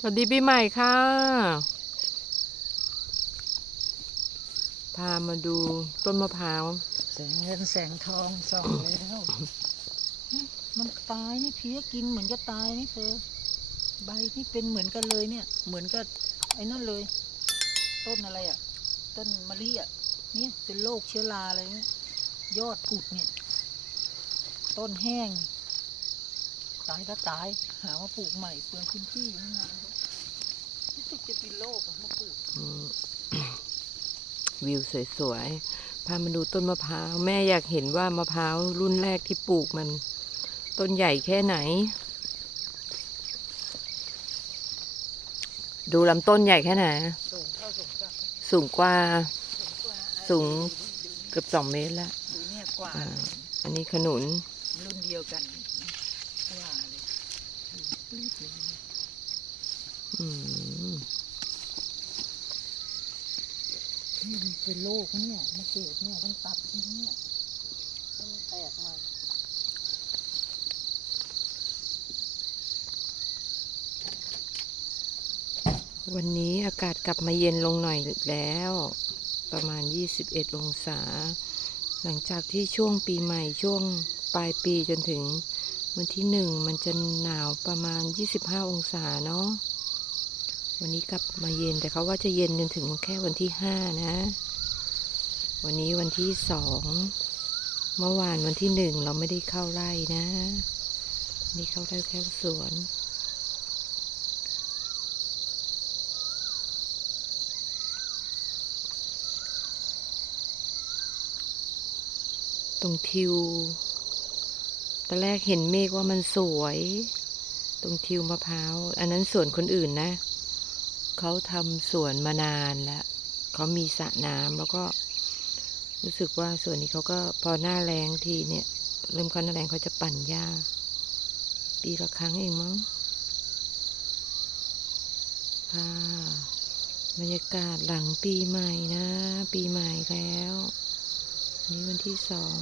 สวัสดีปีใหม่ค่ะ พามาดูต้นมะพร้าว แสงเงินแสงทองส่องแล้วมันตายนี่เพี้ยกินเหมือนจะตายนี่เธอใบนี่เป็นเหมือนกันเลยเนี่ย เหมือนกับไอ้นั่นเลย ต้นอะไรอะ ต้นมะลิอะเนี่ยเป็นโรคเชื้อราอะไรเนี่ยยอดผุดเนี่ย ต้นแห้ง ตายก็ตาย หามาปลูกใหม่เปลืองพื้นที่ไม่งาน สึกจะเป็นโรคอะมาปลูกอืมวิวสวยๆ พามาดูต้นมะพร้าว แม่อยากเห็นว่ามะพร้าวรุ่นแรกที่ปลูกมัน ต้นใหญ่แค่ไหน ดูลำต้นใหญ่แค่ไหน สูงเท่าสูงจากสูงกว่าสูงกว่าไอ้สูงเกือบสองเมตรแล้วดูเนี่ยกว่าอ่า อันนี้ขนุน รุ่นเดียวกันว่าเลยรีบเลยอืม นี่มันเป็นโรคเนี่ยมาเกิดเนี่ยต้องตัดทิ้งเนี่ยให้มันแตกใหม่วันนี้อากาศกลับมาเย็นลงหน่อยแล้ว ประมาณ 21 องศา หลังจากที่ช่วงปีใหม่ช่วงปลายปีจนถึงวันที่หนึ่งมันจะหนาวประมาณ 25 องศาเนาะ วันนี้กลับมาเย็นแต่เขาว่าจะเย็นจนถึงแค่วันที่ห้านะ วันนี้วันที่สองเมื่อวานวันที่หนึ่งเราไม่ได้เข้าไร่นะ นี่เข้าได้แค่สวน ตรงทิวตอนแรกเห็นเมฆว่ามันสวย ตรงทิวมะพร้าว อันนั้นสวนคนอื่นนะ เขาทำสวนมานานแล้วเขามีสระน้ำแล้วก็ รู้สึกว่าสวนนี้เขาก็พอหน้าแรงทีเนี่ยเริ่มเข้าหน้าแรงเขาจะปั่นหญ้าปีละครั้งเองมั้งค่ะบรรยากาศหลังปีใหม่นะ ปีใหม่แล้ว นี่วันที่สอง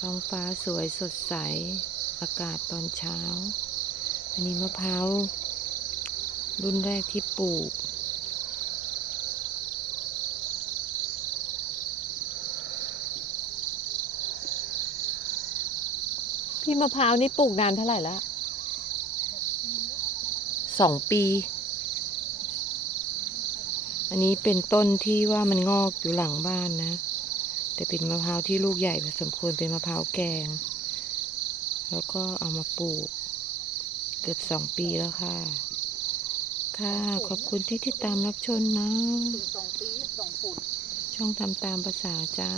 ท้องฟ้าสวยสดใส อากาศตอนเช้า อันนี้มะพร้าว รุ่นแรกที่ปลูก พี่มะพร้าวนี่ปลูกนานเท่าไหร่แล้วสองปี อันนี้เป็นต้นที่ว่ามันงอกอยู่หลังบ้านนะ แต่เป็นมะพร้าวที่ลูกใหญ่พอสมควรเป็นมะพร้าวแกง แล้วก็เอามาปลูก เกือบสองปีแล้วค่ะ ค่ะ ขอบคุณที่ติดตามรับชมนะถึงสองปีสองฝุ่นช่องทำตามภาษาจ้า